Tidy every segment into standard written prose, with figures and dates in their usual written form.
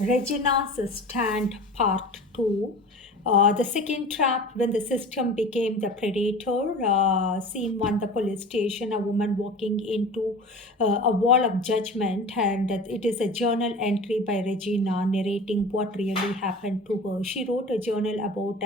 Regina's Stand Part 2. The second trap when the system became the predator. Scene 1, the police station, a woman walking into a wall of judgment, and it is a journal entry by Regina narrating what really happened to her. She wrote a journal about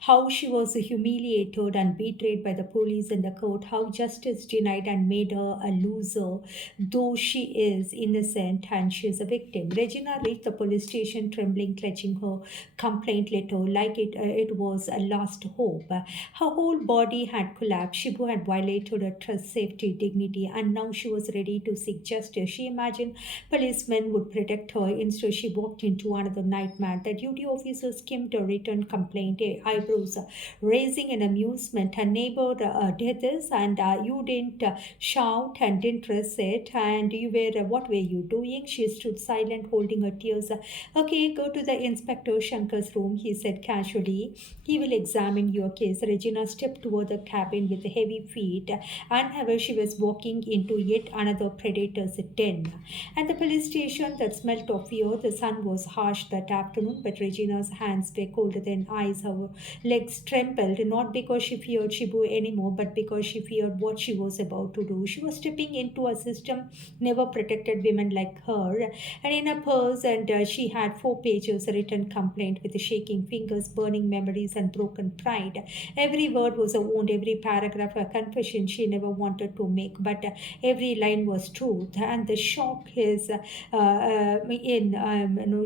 how she was humiliated and betrayed by the police in the court, how justice denied and made her a loser, though she is innocent and she is a victim. Regina reached the police station trembling, clutching her complaint letter like it was a last hope. Her whole body had collapsed. Shibu had violated her trust, safety, dignity, and now she was ready to seek justice. She imagined policemen would protect her. Instead, she walked into another nightmare. The duty officer skimmed a written complaint, eyebrows raising in amusement. Her neighbor did this, and you didn't shout and didn't resist, and you were, what were you doing? She stood silent, holding her tears. Okay, go to the Inspector Shankar's room, he said casually. He will examine your case. Regina stepped toward the cabin with heavy feet, unaware she was walking into yet another predator's den. At the police station that smelt of fear, the sun was harsh that afternoon, but Regina's hands were colder than ice. Her legs trembled, not because she feared Shibu anymore, but because she feared what she was about to do. She was stepping into a system never protected women like her, and in her purse, and she had 4 pages written complaint with shaking fingers, burning memories, and broken pride. Every word was a wound, every paragraph a confession she never wanted to make, but every line was truth. And the shock is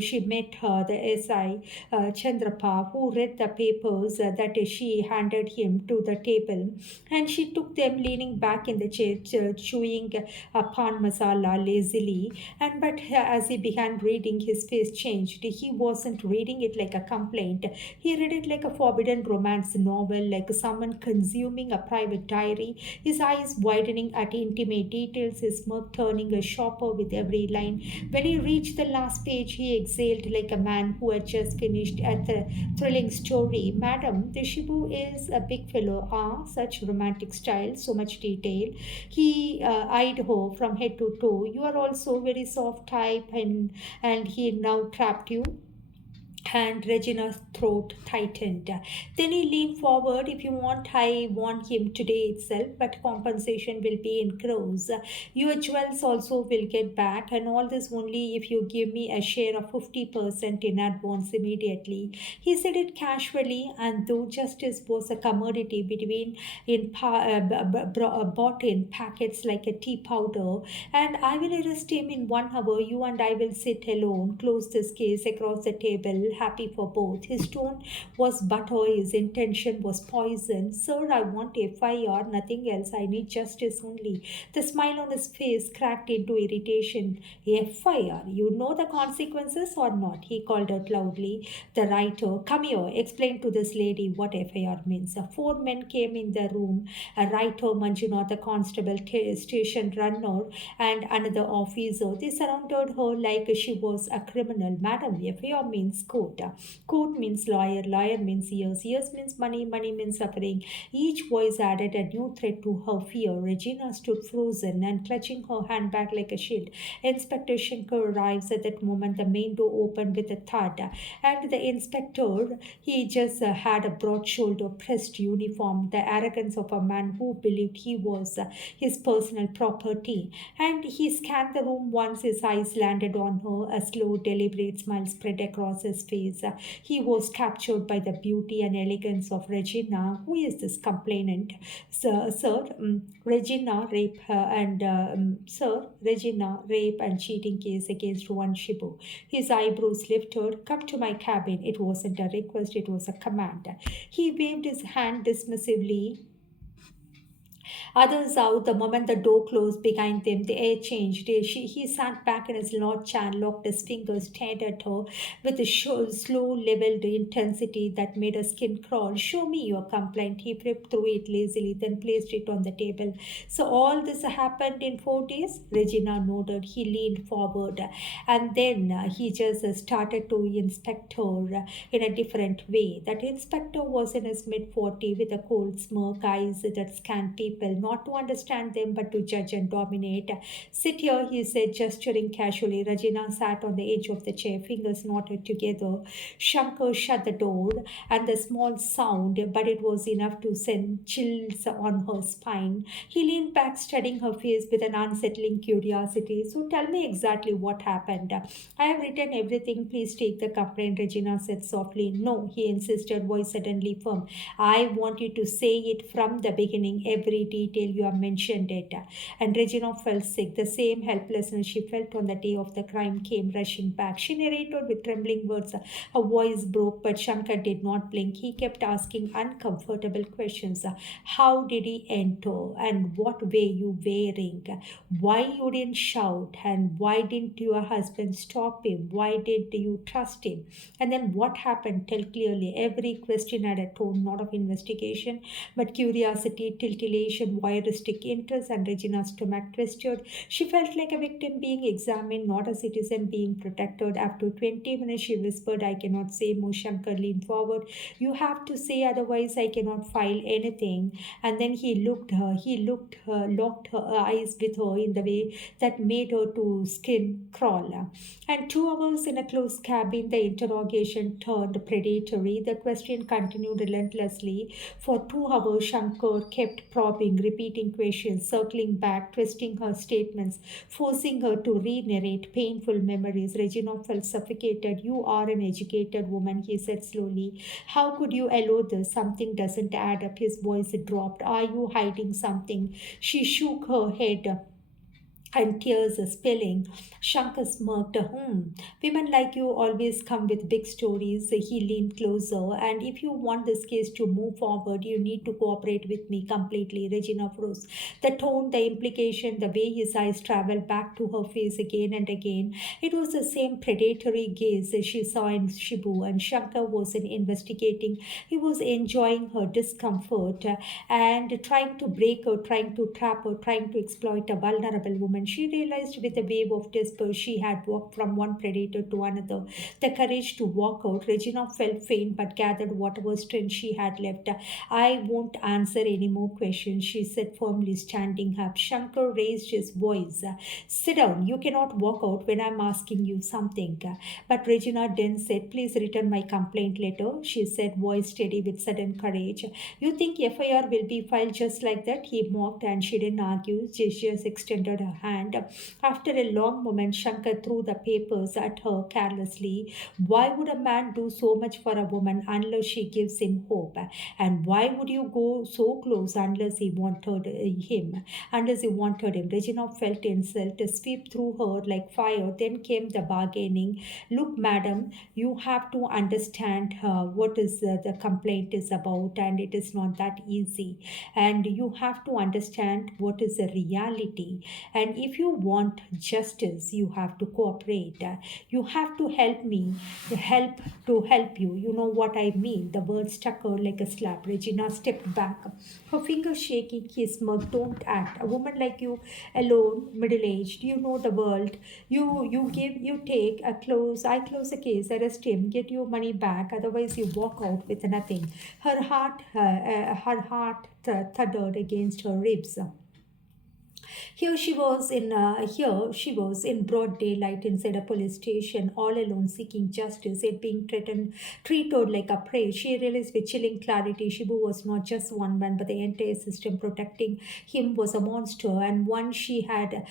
she met her, the SI Chandrapa, who read the papers that she handed him to the table, and she took them leaning back in the chair, chewing pan masala lazily. And but as he began reading, his face changed. He wasn't reading it like a complaint. He read it like a forbidden romance novel, like someone consuming a private diary. His eyes widening at intimate details, his smirk turning a sharper with every line. When he reached the last page, he exhaled like a man who had just finished a thrilling story. Madam, the Shibu is a big fellow. Ah, such romantic style, so much detail. He eyed her from head to toe. You are also very soft type, and he now trapped you, and Regina's throat tightened. Then he leaned forward. If you want, I want him today itself, but compensation will be in crores. Your jewels also will get back, and all this only if you give me a share of 50% in advance immediately. He said it casually, and though justice was a commodity between bought in packets like a tea powder, and I will arrest him in 1 hour. You and I will sit alone, close this case across the table, happy for both. His tone was butter, his intention was poison. Sir, I want FIR, nothing else. I need justice only. The smile on his face cracked into irritation. FIR, you know the consequences or not? He called out loudly. The writer, come here, explain to this lady what FIR means. 4 men came in the room, a writer, Manjunath, the constable, station runner, and another officer. They surrounded her like she was a criminal. Madam, FIR means court. Court means lawyer. Lawyer means years. Years means money. Money means suffering. Each voice added a new threat to her fear. Regina stood frozen and clutching her handbag like a shield. Inspector Shankar arrives at that moment. The main door opened with a thud, and the inspector, he just had a broad-shouldered, pressed uniform, the arrogance of a man who believed he was his personal property. And he scanned the room once. His eyes landed on her. A slow, deliberate smile spread across his face. He was captured by the beauty and elegance of Regina. Who is this complainant? Regina rape Sir, Regina rape and cheating case against one Shibu. His eyebrows lifted. Come to my cabin. It wasn't a request, it was a command. He waved his hand dismissively. Others out, the moment the door closed behind them, the air changed. He sat back in his large chair, locked his fingers, stared at her with a slow, leveled intensity that made her skin crawl. Show me your complaint. He flipped through it lazily, then placed it on the table. So all this happened in 4 days? Regina nodded. He leaned forward, and then he just started to inspect her in a different way. That inspector was in his mid 40 with a cold smirk, eyes that scanned people people, not to understand them, but to judge and dominate. Sit here, he said, gesturing casually. Regina sat on the edge of the chair, fingers knotted together. Shankar shut the door, and the small sound, but it was enough to send chills on her spine. He leaned back, studying her face with an unsettling curiosity. So tell me exactly what happened. I have written everything. Please take the complaint, Regina said softly. No, he insisted, voice suddenly firm. I want you to say it from the beginning, every detail you have mentioned it. And Regina felt sick. The same helplessness she felt on the day of the crime came rushing back. She narrated with trembling words. Her voice broke, but Shankar did not blink. He kept asking uncomfortable questions. How did he enter? And what were you wearing? Why you didn't shout? And why didn't your husband stop him? Why did you trust him? And then what happened? Tell clearly. Every question had a tone not of investigation but curiosity, titillation, voyeuristic interest, and Regina's stomach twisted. She felt like a victim being examined, not a citizen being protected. After 20 minutes, she whispered, I cannot say more. Shankar leaned forward. You have to say, otherwise I cannot file anything. And then locked her eyes with her in the way that made her to skin crawl. And 2 hours in a closed cabin, the interrogation turned predatory. The question continued relentlessly. For 2 hours, Shankar kept probing, repeating questions, circling back, twisting her statements, forcing her to re-narrate painful memories. Regina felt suffocated. You are an educated woman, he said slowly. How could you allow this? Something doesn't add up. His voice dropped. Are you hiding something? She shook her head and tears spilling. Shankar smirked. Women like you always come with big stories. He leaned closer. And if you want this case to move forward, you need to cooperate with me completely. Regina froze. The tone, the implication, the way his eyes traveled back to her face again and again. It was the same predatory gaze she saw in Shibu. And Shankar wasn't investigating. He was enjoying her discomfort and trying to break her, trying to trap her, trying to exploit a vulnerable woman. She realized with a wave of despair she had walked from one predator to another. The courage to walk out. Regina felt faint but gathered whatever strength she had left. I won't answer any more questions, she said firmly, standing up. Shankar raised his voice. Sit down. You cannot walk out when I'm asking you something. But Regina then said, please return my complaint letter, she said, voice steady with sudden courage. You think FIR will be filed just like that? He mocked, and she didn't argue. She just extended her hand. After a long moment, Shankar threw the papers at her carelessly. Why would a man do so much for a woman unless she gives him hope? And why would you go so close unless he wanted him? Unless he wanted him. Regina felt insult sweep through her like fire. Then came the bargaining. Look, madam, you have to understand what is the complaint is about, and it is not that easy. And you have to understand what is the reality. And if you want justice, you have to cooperate. You have to help me, help you. You know what I mean. The word stuck her like a slap. Regina stepped back, her fingers shaking. He smirked. Don't act. A woman like you, alone, middle-aged, you know the world. You give, you take. I close a case, arrest him, get your money back. Otherwise, you walk out with nothing. Her heart thundered against her ribs. Here she was in broad daylight inside a police station, all alone seeking justice, yet being treated like a prey. She realized with chilling clarity Shibu was not just one man, but the entire system protecting him was a monster, and one she had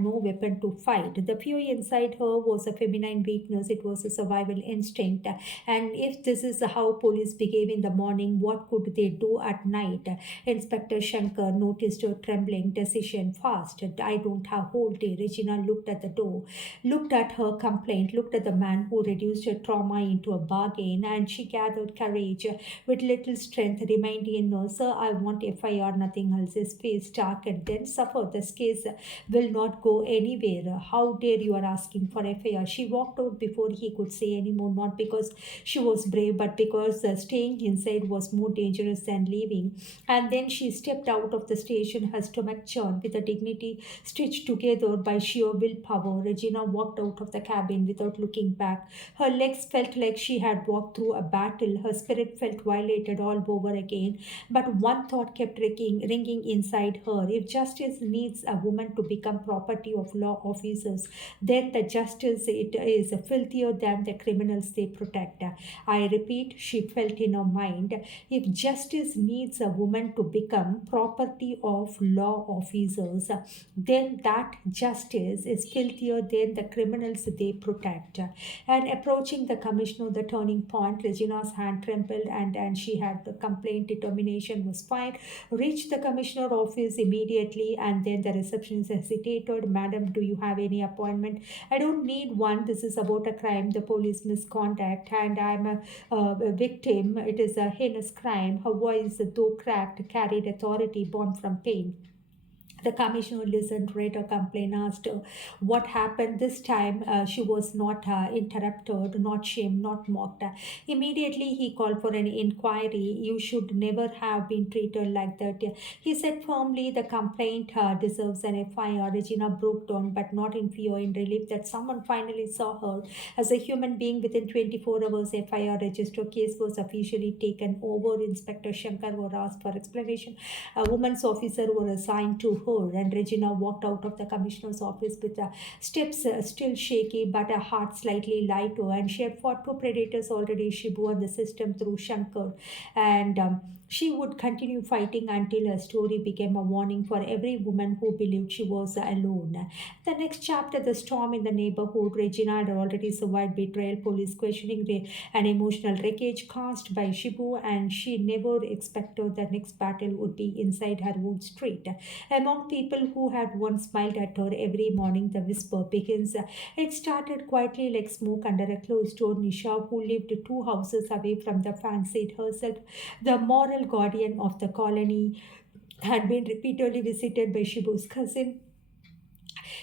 no weapon to fight. The fear inside her was a feminine weakness, it was a survival instinct. And if this is how police behave in the morning, what could they do at night? Inspector Shankar noticed her trembling, decision fast. I don't have whole day. Regina looked at the door, looked at her complaint, looked at the man who reduced her trauma into a bargain, and she gathered courage with little strength, reminding her, Sir, I want FIR, nothing else. His face darkened, then suffered. This case will not go anywhere. How dare you are asking for FIR? She walked out before he could say any more, not because she was brave, but because staying inside was more dangerous than leaving. And then she stepped out of the station, her stomach structured with a dignity stitched together by sheer willpower. Regina walked out of the cabin without looking back. Her legs felt like she had walked through a battle. Her spirit felt violated all over again. But one thought kept ringing inside her. If justice needs a woman to become property of law officers, then the justice it is filthier than the criminals they protect. I repeat, she felt in her mind, if justice needs a woman to become property of law officers, then that justice is filthier than the criminals they protect. And approaching the commissioner, the turning point, Regina's hand trembled and she had the complaint determination was fine. Reached the commissioner office immediately, and then the receptionist hesitated. Madam, do you have any appointment? I don't need one. This is about a crime, the police misconduct, and I'm a victim. It is a heinous crime. Her voice, though cracked, carried authority born from pain. The commissioner listened, read her complaint, asked her what happened. This time she was not interrupted, not shamed, not mocked. Immediately he called for an inquiry. You should never have been treated like that. He said firmly, the complaint deserves an FIR. Regina broke down, but not in fear, in relief that someone finally saw her as a human being. Within 24 hours, FIR register case was officially taken over. Inspector Shankar was asked for explanation. A woman's officer was assigned to her, and Regina walked out of the commissioner's office with steps still shaky but a heart slightly lighter. And she had fought two predators already. She bore the system through Shankar, and she would continue fighting until her story became a warning for every woman who believed she was alone. The next chapter, the storm in the neighborhood. Regina had already survived betrayal, police questioning, and emotional wreckage caused by Shibu, and she never expected the next battle would be inside her own street. Among people who had once smiled at her every morning, the whisper begins. It started quietly like smoke under a closed door. Nisha, who lived two houses away from the fancied herself the moral guardian of the colony, had been repeatedly visited by Shibu's cousin.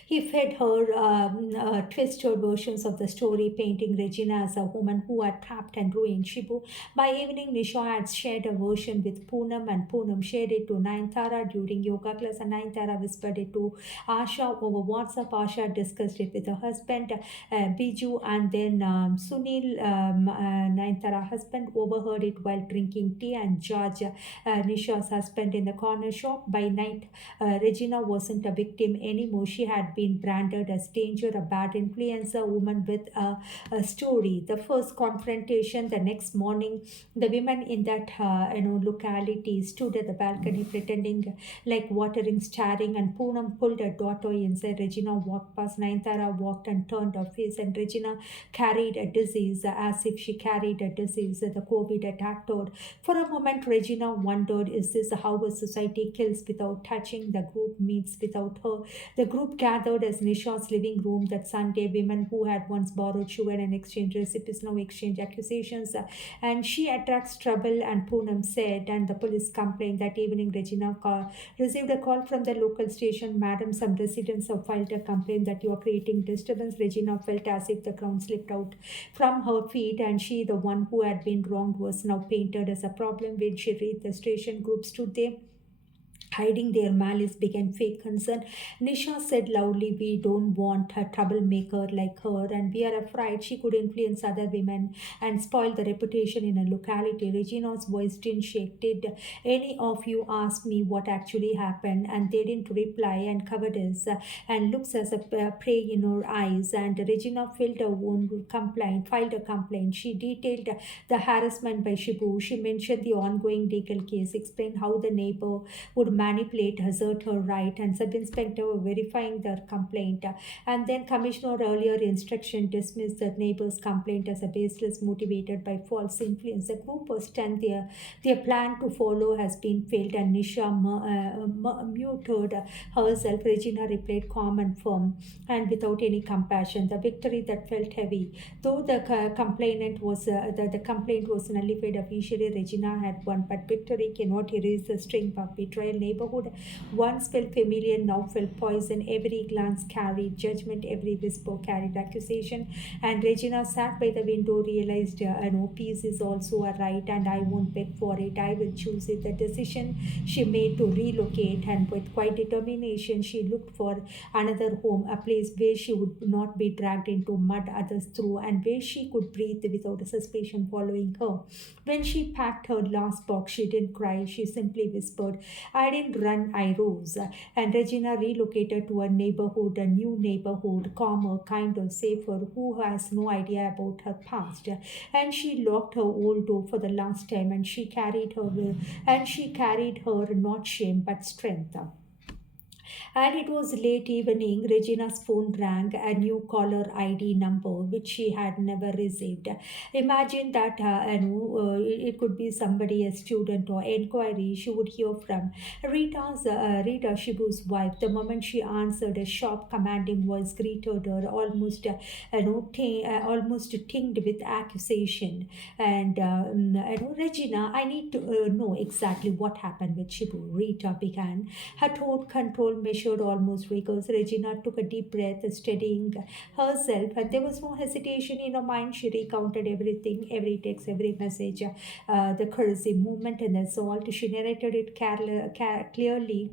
He fed her twisted versions of the story, painting Regina as a woman who had trapped and ruined Shibu. By evening, Nisha had shared a version with Poonam, and Poonam shared it to Nayanthara during yoga class, and Nayanthara whispered it to Asha over WhatsApp. Asha discussed it with her husband, Biju, and then Sunil, Nayanthara's husband, overheard it while drinking tea, and George, Nisha's husband, in the corner shop. By night, Regina wasn't a victim anymore. She had been branded as danger, a bad influence, a woman with a story. The first confrontation, the next morning, the women in that locality stood at the balcony pretending like watering, staring, and Poonam pulled her daughter inside. Regina walked past. Nayanthara walked and turned her face, and Regina carried a disease as if she carried a disease. The COVID attacked her. For a moment, Regina wondered, is this how a society kills without touching? The group meets without her. The group gathered as Nisha's living room that Sunday. Women who had once borrowed sugar and exchanged recipes now exchange accusations, and she attracts trouble. And Poonam said, and the police complained that evening. Regina received a call from the local station. Madam, some residents have filed a complaint that you are creating disturbance. Regina felt as if the ground slipped out from her feet, and she, the one who had been wronged, was now painted as a problem. When she read the station, group stood there hiding their malice, began fake concern. Nisha said loudly, we don't want a troublemaker like her, and we are afraid she could influence other women and spoil the reputation in a locality. Regina's voice didn't shake. Did any of you ask me what actually happened? And they didn't reply, and covered his and looks as a prey in her eyes. And Regina filed a complaint. She detailed the harassment by Shibu. She mentioned the ongoing legal case, explained how the neighbor would manipulate, assert her right, and sub-inspector were verifying their complaint. And then commissioner earlier instruction dismissed the neighbor's complaint as a baseless, motivated by false influence. The group was stunned. Their plan to follow has been failed, and Nisha muted herself. Regina replied calm and firm and without any compassion. The victory that felt heavy. Though the complaint was nullified officially, Regina had won, but victory cannot erase the string of betrayal, neighborhood once felt familiar, now felt poison. Every glance carried judgment, every whisper carried accusation. And Regina sat by the window, realized, peace is also a right, and I won't beg for it. I will choose it. The decision she made to relocate, and with quite determination, she looked for another home, a place where she would not be dragged into mud others through, and where she could breathe without a suspicion following her. When she packed her last box, she didn't cry, she simply whispered, I didn't run, I rose. And Regina relocated to a neighborhood, a new neighborhood, calmer, kinder, safer, who has no idea about her past. And she locked her old door for the last time, and she carried her not shame but strength. And it was late evening. Regina's phone rang, a new caller ID number which she had never received. Imagine that it could be somebody, a student or inquiry she would hear from. Rita Shibu's wife. The moment she answered, a sharp, commanding voice greeted her, almost tinged with accusation. And Regina, I need to know exactly what happened with Shibu. Rita began. Her tone control measured almost rigors. Regina took a deep breath, steadying herself, and there was no hesitation in her mind. She recounted everything, every text, every message, the courtesy, movement, and assault. She narrated it clearly,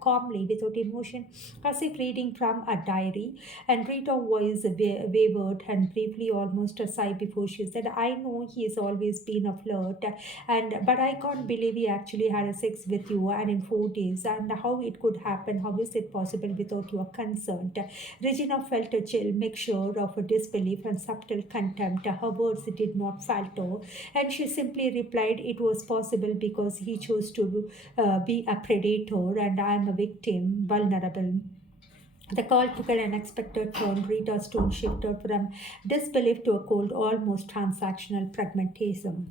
calmly, without emotion, as if reading from a diary. And Rita's voice wavered and briefly, almost a sigh before she said, I know he's always been a flirt, but I can't believe he actually had a sex with you and in 4 days, and how it could happen. How is it possible without your consent? Regina felt a chill mixture of disbelief and subtle contempt. Her words did not falter, and she simply replied, it was possible because he chose to be a predator, and I am a victim, vulnerable. The call took an unexpected turn. Rita's tone shifted from disbelief to a cold, almost transactional pragmatism.